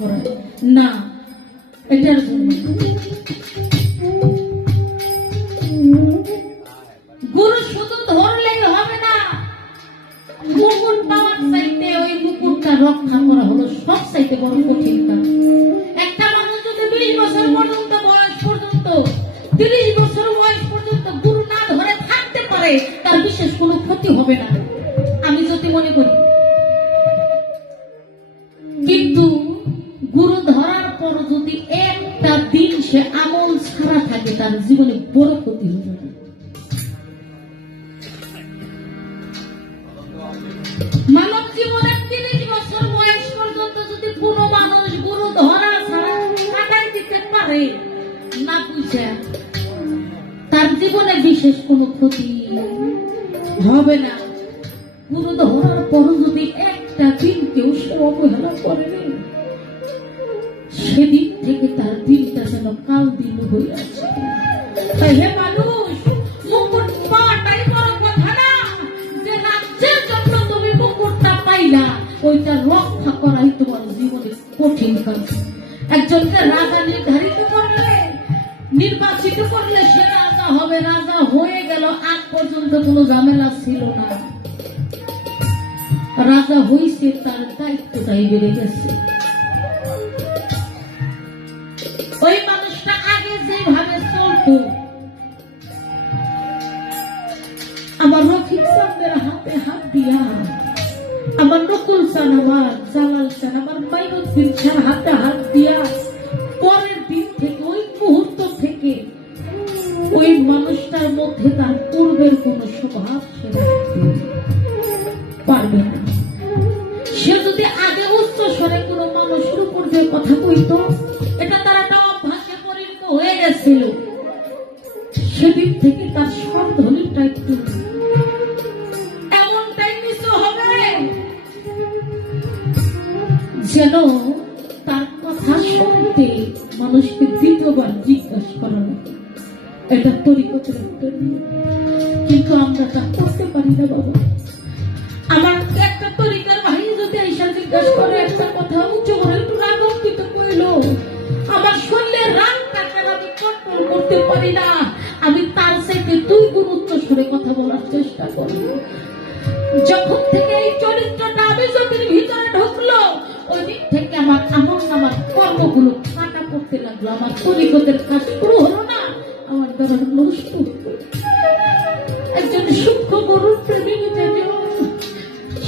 করায় না, এটার জন্য গুরু শুধু ধরলেই হবে না, মুকুট পাওয়ার চাইতে ওই মুকুটটা রক্ষা করা হলো সব চাইতে বড় কঠিন কাজ। একটা মানুষ যদি 20 বছর পর্যন্ত বয়স পর্যন্ত 30 বছর বয়স পর্যন্ত গুরু না ধরে থাকতে পারে, তার বিশেষ কোনো ক্ষতি হবে না, আমি যদি মনে করি। কিন্তু গুরু ধরার পর যদি একটা দিন সে আমল ছাড়া থাকে, তার জীবনে বড় ক্ষতি হয়ে যাবে। মানব জীবনে 30 বছর বয়স পর্যন্ত যদি কোনো মানুষ গুরু ধরা ছাড়া কাটাই দিতে পারে না বুঝে, তার জীবনে বিশেষ কোনো ক্ষতি হবে না। গুরু ধরার পর যদি একটা দিন কেউ সে অবহেলা করে, সেদিন থেকে তার দিনটা যেন কাল দিন হয়ে আছে। তাই হে মানুষ, মুকুট পাওয়াটাই বড় কথা না, যে রাজ্যের জন্য তুমি মুকুটটা পাইলা ওইটা রক্ষা করাই তোমার জীবনে কঠিন কাজ। একজনকে রাজা নির্ধারিত করলে, নির্বাচিত করলে সে রাজা হবে, রাজা হয়ে গেল, আগ পর্যন্ত কোনো ঝামেলা ছিল না, রাজা হইছে, তার দায়িত্বটাই বেড়ে গেছে। ওই মানুষটা আগে যেভাবে চলতো, আমার রফিক সাহেবের হাতে হাত দিয়া, আমার নকুল চান, আমার জালাল চান, আমার মাইনুদ্দিন চান হাতে হাত দিয়া, পরের দিন থেকে ওই মুহূর্ত থেকে ওই মানুষটার মধ্যে তার পূর্বের কোন স্বভাব সে পারবে না। সে যদি আগে উচ্চ স্বরে কোনো মানুষের উপর যে কথা কইত, এটা তার একটা অভ্যাসে পরিণত হয়ে গেছিল, সেদিন থেকে তার স্বরধ্বনিটা একটু এমনটাই নিচু হবে যেন তার কথা শুনতে মানুষকে দ্বিতীয়বার জিজ্ঞাসা করা হতো। এটা তরিকতের একটা নিয়ম, কিন্তু আমরা তা করতে পারি না বাবা। আমার একটা তরিকার ভাই যদি এসে জিজ্ঞাসা করে একটা কথা, উচ্চ করে একটু রাগম্বিত কইল, আমার শরীরের রাগটাকে আমি কন্ট্রোল করতে পারি না, আমি তার সাথে 2 গুণ উচ্চ স্বরে কথা বলার চেষ্টা করি। যখন থেকে এই চরিত্রটা আমি যখন ভিতরে ঢুকলো, ওই দিক থেকে আমার আমল নামার কর্মগুলো কাটা পড়তে লাগলো, আমার তরিকতের কাজ শুরু হলো না, আমার দ্বারা নষ্ট হতো। একজন সূক্ষ্ম গুরুর প্রেমিক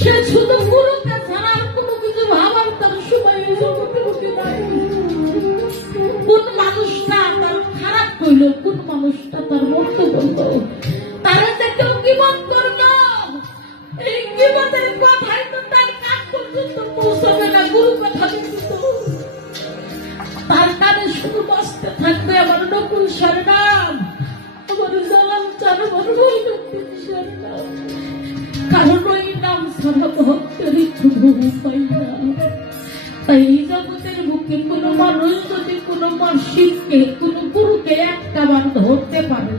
সে শুধু গুরুকে ছাড়া আর কোনো কিছু ভাবার তার সময় এই জগতে ঢুকে নাই। কোন মানুষটা তার খারাপ হইল, কোন মানুষটা তার মন্দ বলল, তারা যে কেউ গীবত করলো, এই গীবতের কথাই তো তার কান পর্যন্ত পৌঁছাবে না। গুরু কথা কিন্তু তার কানে শুধু বাঁচতে থাকবে আমার নকুল সার নাম, আমার জালাল চার, আমার মঈনুদ্দিন সার নাম, কারণ ওই নাম ছাড়া ভক্তের কোনো উপায় না। তাই এই জগতের বুকে কোনো মানুষ যদি কোনো শিবকে, কোনো গুরুকে একটা বার ধরতে পারে,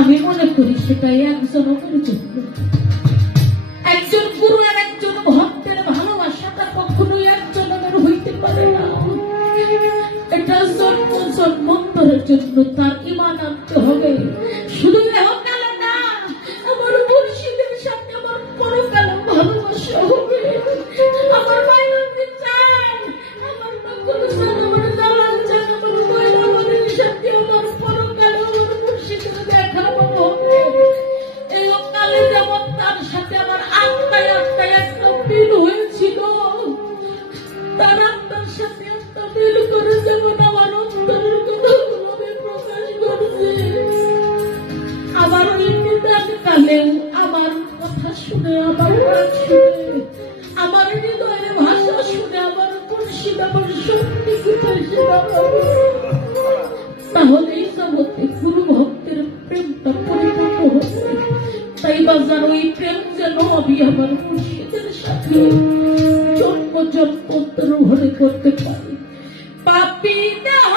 আমি মনে করি সেটাই একজনের জন্য। একজন গুরু আর একজন ভক্তের ভালোবাসাটা কখনোই একজনের হইতে পারে না। এটা জন্ম জন্মান্তরের জন্য তার ঈমান আনতে হবে। শুধু ইহকালে না, আমার মুর্শিদের সাথে আমার পরকালে ভালোবাসা হবে। আমার মাইনুদ্দিন চান, আমার নকুল চান, আমার জালাল চান, আমার মঈনুদ্দিনের সাথে আমার পরকালে আমার মুর্শিদের দেখা হবে। এই অকালে যেমন তার সাথে আমার আত্মায় আত্মায় একটা মিল হয়েছিল, তার আত্মার সাথে একটা মিল করে যেমন আমার অন্তরের কথাগুলো আমি প্রকাশ করছি। আমার ওই নিদান কালেও আমার কথা শুনে, আমার গান শুনে, আমার হৃদয়ের ভাষা শুনে আমার মুর্শিদ আমার শক্তি কোথায় সেটা পাবে। তাহলে এই জগতে গুরু ভক্তের প্রেমটা পরিণত হবে। তাই বাজার ওই প্রেম যেন আমি আমার মুর্শিদের সাথে জন্ম জন্মান্তর ভরে করতে পারি। পাপী দেহ